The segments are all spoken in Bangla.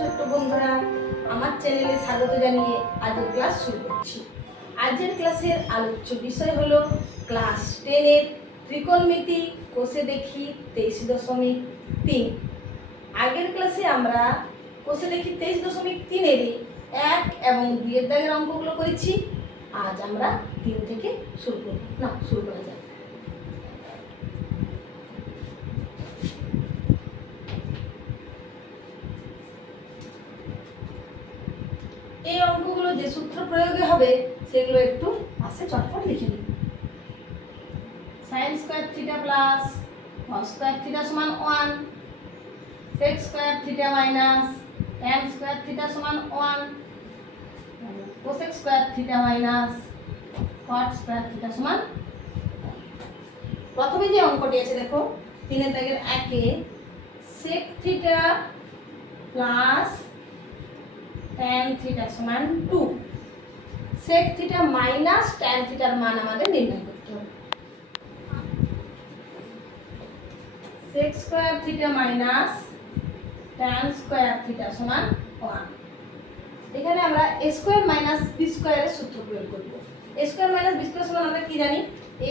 ছোট্ট বন্ধুরা, আমার চ্যানেলে স্বাগত জানিয়ে আজকের ক্লাস শুরু করছি। আজকের ক্লাসের আলোচ্য বিষয় হলো ক্লাস 10 এর ত্রিকোণমিতি কোষে দেখি 23.3। আগের ক্লাসে আমরা কোষে দেখি 23.3 এর 1 এবং 2 এর দাগের অঙ্কগুলো করেছি। আজ আমরা 3 থেকে শুরু করব। শুরু করা যাক। এই অঙ্কগুলো যে সূত্র প্রয়োগে হবে সেগুলো একটু পাশে চটপট লিখে নিন। sin square theta plus cos square theta সমান 1, sec square theta minus tan square theta সমান 1, cosec square theta minus cot square theta সমান। প্রথমে যে অঙ্কটি আছে দেখো 3 এর দাগের 1 এ sec theta plus tan theta সমান 2, sec থিটা মাইনাস tan থিটার মান আমাদের নির্ণয় করতে হবে। sec square theta minus tan square theta সমান 1। এখানে আমরা a স্কয়ার মাইনাস b স্কয়ারের সূত্র প্রয়োগ করব। a square minus b square সমান আমরা কি জানি?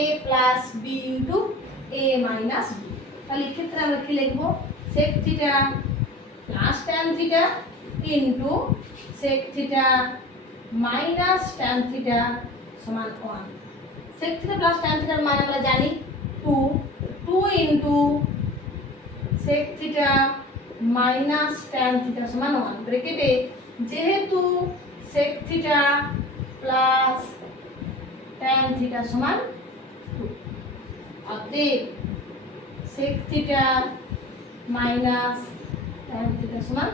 a plus b into a minus b। তাহলে এই ক্ষেত্রে আমরা কি লিখব? sec theta plus tan theta into sec theta minus tan theta সমান 1। sec থিটা প্লাস tan থিটার মান আমরা জানি 2 into sec theta minus tan theta সমান 1। ব্র্যাকেটে যেহেতু sec theta plus tan theta সমান 2, অতএব sec theta minus tan theta সমান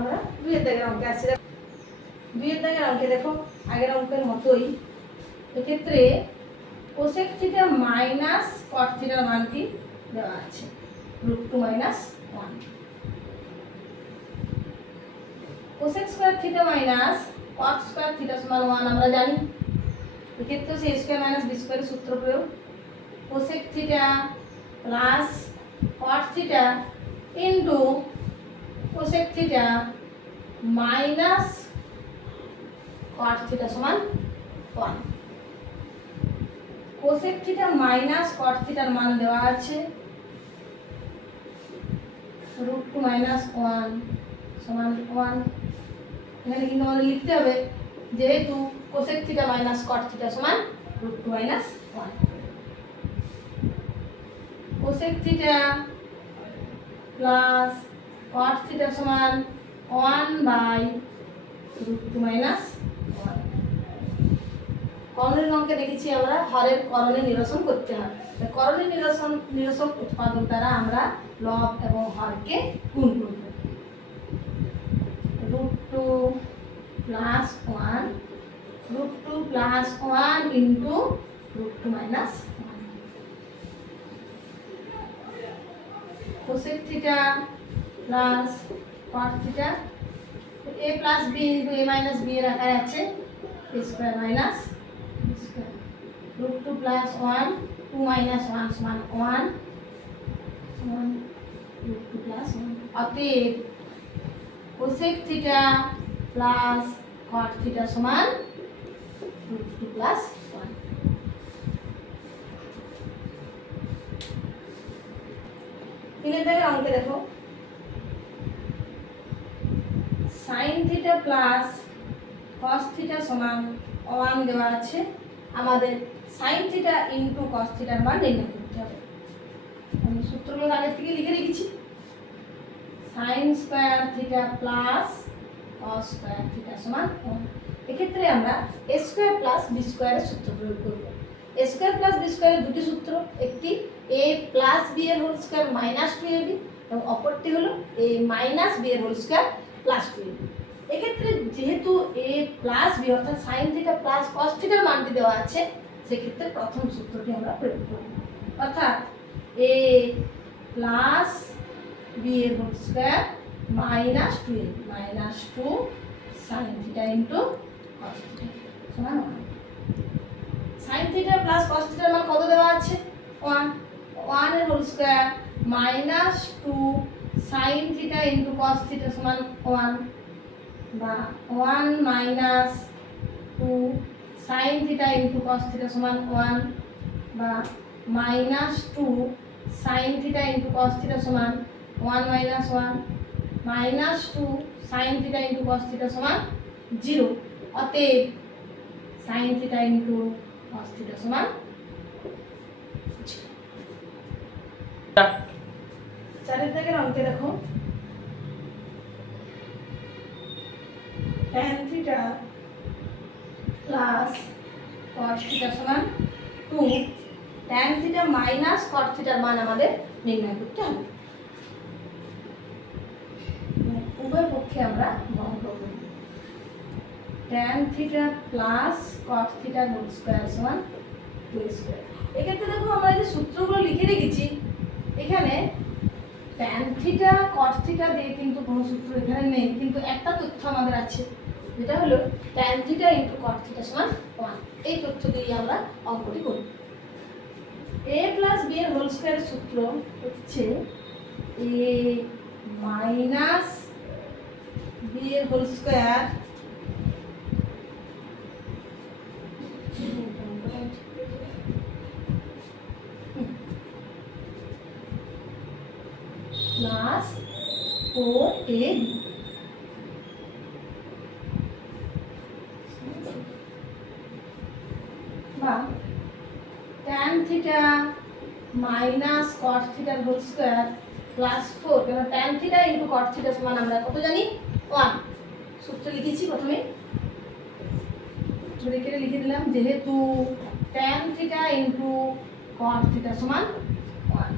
আমরা 2 এর দাগের অঙ্কে আসছি। 2 এর দাগের অঙ্কে দেখো আগের অঙ্কের মতোই এক্ষেত্রে cosec থিটা মাইনাস cot থিটার মানটি দেওয়া আছে √2 minus 1। cosec square theta minus cot square theta সমান 1 আমরা জানি। এক্ষেত্রে সেই স্কয়ার মাইনাস বি স্কয়ারের সূত্র প্রয়োগ। cosec theta plus cot theta into cosec theta minus cot theta সমান 1। cosec থিটা মাইনাস cot থিটার মান দেওয়া আছে √2 মাইনাস 1 সমান 1। এখানে কিন্তু আমাদের লিখতে হবে যেহেতু cosec theta minus cot theta সমান √2 minus 1। cosec theta plus cot theta সমান 1/√2 মাইনাস 1। করণের অঙ্কে দেখেছি আমরা হরের করণে নিরসন করতে হয়। করণের নিরসন উৎপাদক দ্বারা আমরা লব এবং হরকে গুণ করব। √2 plus 1 √2 plus 1 into √2 minus 1। cosec theta plus cot theta a plus b into a minus b এর আকারে আছে a square minus b square. √2 plus 1 2 minus 1 সমান 1 সমান √2 প্লাস 1। অতএব cosec theta plus cot theta সমান √2 প্লাস 1। তিনের দাগের অঙ্কে দেখো sin theta plus cos theta সমান 1 দেওয়া আছে। আমাদের sin থিটা ইনটু cos থিটার মান নির্ণয় করতে হবে। আমি সূত্রগুলো আগে থেকে লিখে রেখেছি। sin square theta plus cos square theta সমান 1। এক্ষেত্রে আমরা a স্কয়ার প্লাস b স্কয়ারের সূত্র প্রয়োগ করব। a স্কয়ার প্লাস b স্কয়ারের দুটি সূত্র, একটি a প্লাস b এর হোল স্কয়ার মাইনাস 2ab এবং অপরটি হলো a মাইনাস b এর হোল স্কয়ার প্লাস 2ab। এক্ষেত্রে যেহেতু a প্লাস b অর্থাৎ sin থিটা প্লাস cos থিটার মানটি দেওয়া আছে, সেক্ষেত্রে প্রথম সূত্রটি আমরা প্রয়োগ করব। অর্থাৎ a প্লাস b এর whole square minus 2ab minus 2 sin theta into cos theta সমান 1। sin থিটা প্লাস cos থিটার মান কত দেওয়া আছে? 1। 1 এর whole square minus 2 sine theta into cos theta সমান 1 বা 1 minus 2 sine theta into cos theta সমান 1 বা minus 2 sine theta into cos theta সমান 1 minus 1 minus 2 sine theta into cos theta সমান 0। অতএব sine theta into cos theta সমান 4 থেকে অঙ্কে দেখো tan theta plus cos theta সমান 2 tan থিটা মাইনাস cos থিটার মান আমাদের নির্ণয় করতে হবে। উভয় পক্ষে আমরা গণনা করব। tan theta plus cos theta whole square সমান 2 স্কয়ার। এক্ষেত্রে দেখো আমরা যে সূত্রগুলো লিখে রেখেছি এখানে tan থিটা cos থিটা দিয়ে কিন্তু কোনো সূত্র এখানে নেই, কিন্তু একটা তথ্য আমাদের আছে যেটা হলো tan theta into cos theta সমান 1। এই তথ্য দিয়ে আমরা অঙ্কটি করব। a প্লাস b এর হোল স্কয়ারের সূত্র হচ্ছে a মাইনাস b এর হোল স্কয়ার প্লাস 4ab বা tan থিটা মাইনাস cos থিটার হোল স্কয়ার প্লাস 4, কারণ tan theta into cos theta সমান আমরা কত জানি 1। সূত্র লিখেছি প্রথমে লিখে দিলাম, যেহেতু tan theta into cos theta সমান 1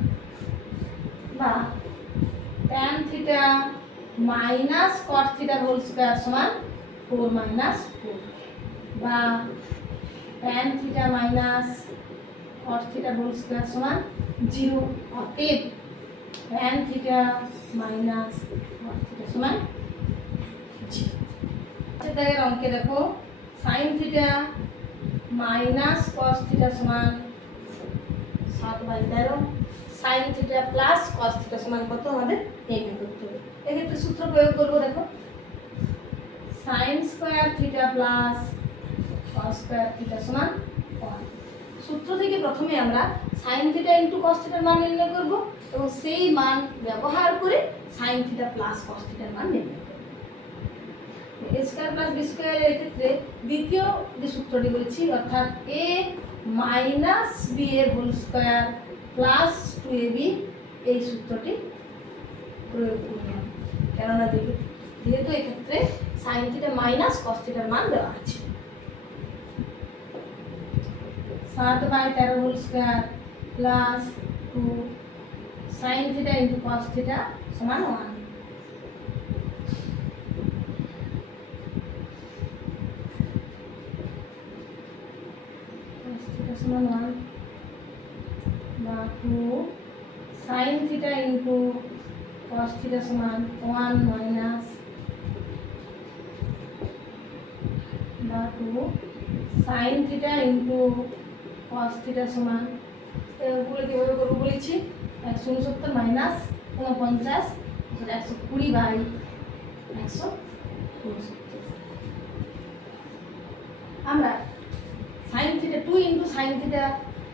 বা tan থিটা মাইনাস cos থিটার হোল স্কয়ার সমান 4 মাইনাস 4 বা tan থিটা মাইনাস cos থিটার হোল স্কয়ার সমান 0। অতএব tan theta minus cos theta সমান 0। এর অঙ্কে দেখো sin theta minus cos theta সমান 7/13, sin theta plus cos theta সমান কত আমাদের নির্ণয় করতে হবে। এক্ষেত্রে সূত্র প্রয়োগ করব। দেখো sin square theta plus cos square theta সমান 1। সূত্র থেকে প্রথমে আমরা sin থিটা ইনটু cos থিটার মান নির্ণয় করব এবং সেই মান ব্যবহার করে sin থিটা প্লাস cos থিটার মান নির্ণয় করব। a square plus b square এর ক্ষেত্রে দ্বিতীয় যে সূত্রটি বলেছি অর্থাৎ a মাইনাস b এর হোল স্কয়ার প্লাস 2ab এই সূত্রটি প্রয়োগ করলাম, কেননা যেহেতু এক্ষেত্রে sin থিটা মাইনাস cos থিটার মান দেওয়া আছে। 7/13 whole square plus 2 sin theta into cos theta সমান 1 cos থিটা সমান 1 বা 2 sin theta into cos theta সমান 1 মাইনাস বা 2 sin theta into cos theta সমান, এগুলো কিভাবে করবো বলেছি 169 মাইনাস 49 120/169। আমরা sin theta 2 into sin theta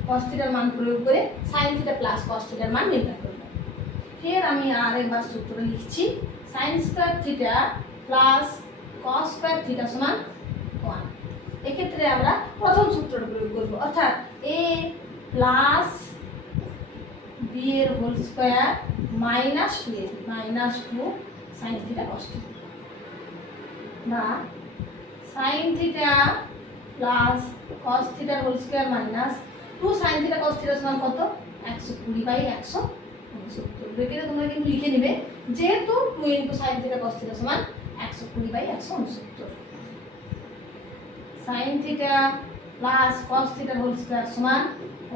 cos থিটার মান প্রয়োগ করে sin থিটা প্লাস cos থিটার মান নির্ণয় করব। ফের আমি আরেকবার সূত্র লিখছি, sin square theta plus cos square theta সমান 1। এক্ষেত্রে আমরা প্রথম সূত্রটা প্রয়োগ করব, অর্থাৎ a প্লাস b এর whole square minus 2ab minus 2 sin theta cos theta বা sin থিটা প্লাস cos থিটার whole square minus 2 sin theta cos theta সমান কত 120/169। ব্র্যাকেটে তোমরা কিন্তু লিখে নেবে, যেহেতু 2 into sin theta cos theta সমান 120/169। sin থিটা প্লাস cos থিটার হোল স্কয়ার সমান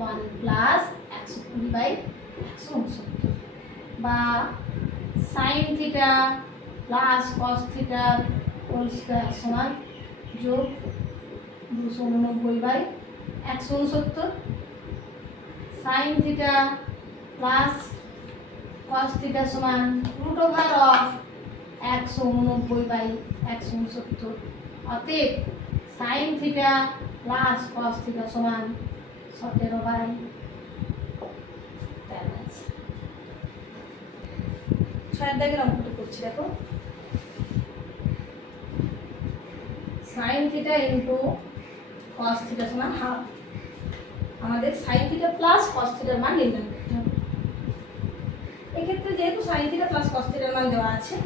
1 প্লাস 120/169 বা sin থিটা প্লাস cos থিটার হোল স্কয়ার সমান যোগ 289/169 sin theta plus cos theta সমান রুট ওভার অফ 189/169। অতএব sin theta plus cos theta সমান 17/tan। 6 দাগের অঙ্কটা করছি দেখো। sin theta into cos theta সমান হাফ। আমাদের sin থিটা প্লাস cos থিটার মান নির্ণয় করতে হবে। এক্ষেত্রে যেহেতু sin থিটা প্লাস cos থিটার মান দেওয়া আছে,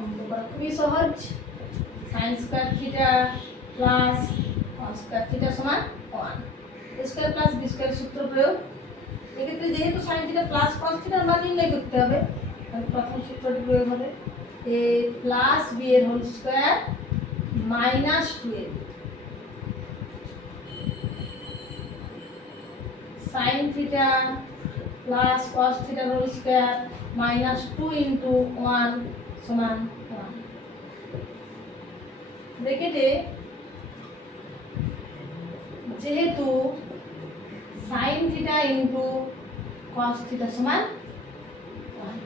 অঙ্ক করা খুবই সহজ। sin square theta plus cos square theta সমান 1। a square plus b square সূত্র প্রয়োগ। এক্ষেত্রে যেহেতু sin থিটা প্লাস cos থিটার মান নির্ণয় করতে হবে, তাহলে প্রথম সূত্রটি প্রয়োগ হবে a প্লাস b এর whole square minus 2a sin theta plus cos theta whole square minus 2 into 1 সমান 1। ব্র্যাকেটে যেহেতু sin theta into cos theta সমান 1,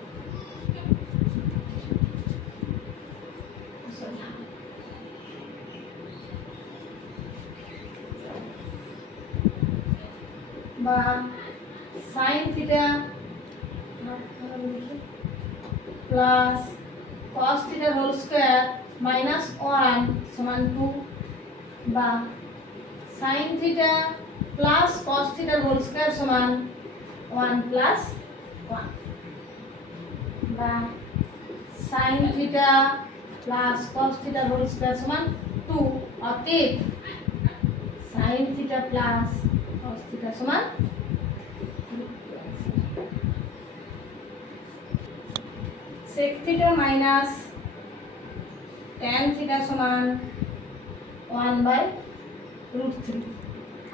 বা sin theta plus cos theta whole square minus 1 সমান 2, বা sin theta plus cos theta whole square সমান 1 প্লাস 1, বা sin theta plus cos theta whole square সমান 2। অতএব sin theta plus cos theta সমান sec theta minus tan theta সমান 1/√3।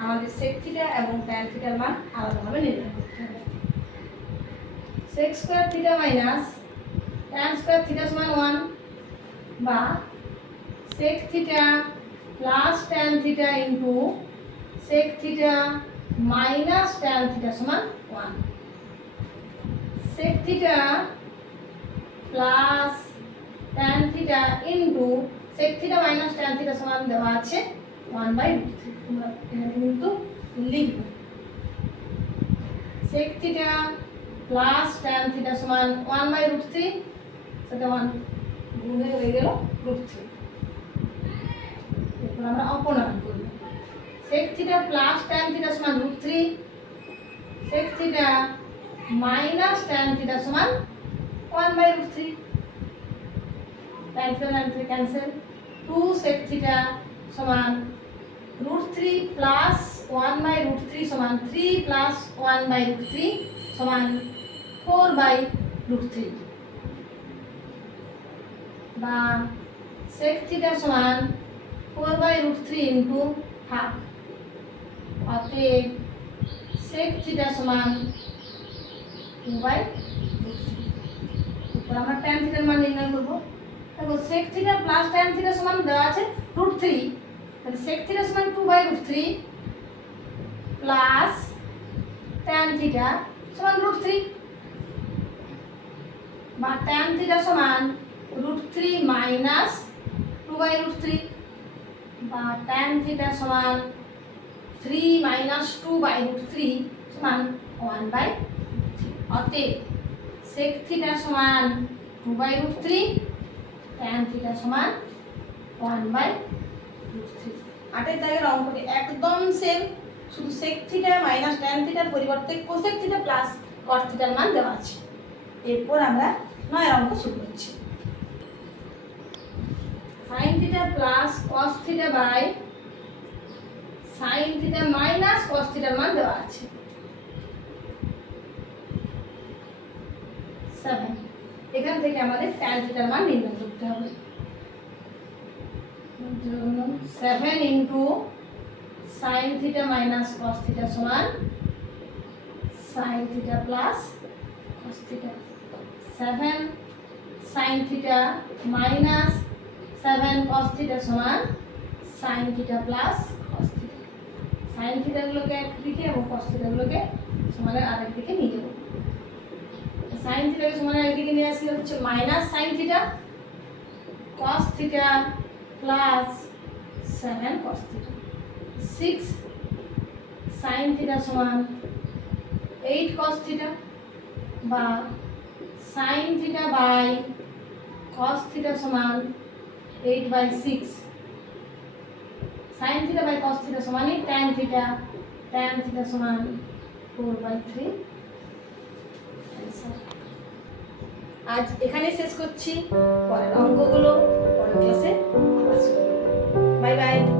আমাদের sec থিটা এবং tan থিটার মান আলাদাভাবে নির্ণয় করতে হবে। sec square theta minus tan square theta সমান 1, বা sec theta plus tan theta into sec theta minus tan theta সমান 1। sec theta plus tan theta into sec theta minus tan theta সমান দেওয়া আছে 1/√3। তোমরা এখানে কিন্তু লিখবে sec theta plus tan theta সমান 1/√3, সেটা 1 গুণে হয়ে গেল √3। এরপর আমরা অপনয়ন করব। sec theta plus tan theta সমান √3, sec theta minus tan theta সমান 1/√3। tan theta cancel. 2 sec theta সমান √3 প্লাস 1/√3 সমান 3 প্লাস 1/√3 সমান 4/√3, বা sec থিটা সমান 4/√3 ইনটু হাফ। অতএব sec থিটা সমান 2/√3। এরপর আমরা tan থিটার মান নির্ণয় করব। দেখো sec theta plus tan theta সমান দেওয়া আছে √3, তাহলে sec থিটা সমান 2/√3 প্লাস tan থিটা সমান √3, বা tan থিটা সমান √3 মাইনাস 2/√3, বা tan থিটা সমান 3 মাইনাস 2/√3 সমান 1/√3। অতএব sec থিটা সমান 2/√3, tan থিটা সমান 1/√3। 8 দাগের অঙ্কটি একদম সেম, শুধু sec থিটা মাইনাস tan থিটার পরিবর্তে cosec থিটা প্লাস cot থিটার মান দেওয়া আছে। এরপর আমরা 9 অঙ্ক শুরু করছি। sin theta plus cos theta by sin theta minus cos থিটার মান দেওয়া আছে 7। এখান থেকে আমাদের tan থিটার মান নির্ণয় করতে হবে। 7 into sin theta minus cos theta সমান sin theta plus cos theta. 7 sin theta minus 7 cos theta সমান sin theta plus cos theta. sin theta গুলোকে একদিকে এবং cos থিটা গুলোকে সমানের আরেক দিকে নিয়ে যাব। সাইন থিটাকে সমান এদিকে নিয়ে আসলে হচ্ছে minus sine theta cos theta plus 7 cos theta 6 sine theta সমান 8 cos থিটা বা sine theta by cos theta সমান 8/6 sine theta by cos theta সমান tan থিটা সমান 4/3 আজ এখানে শেষ করছি পরের অঙ্কগুলো পরের ক্লাসে আবার শুরু করব বাই বাই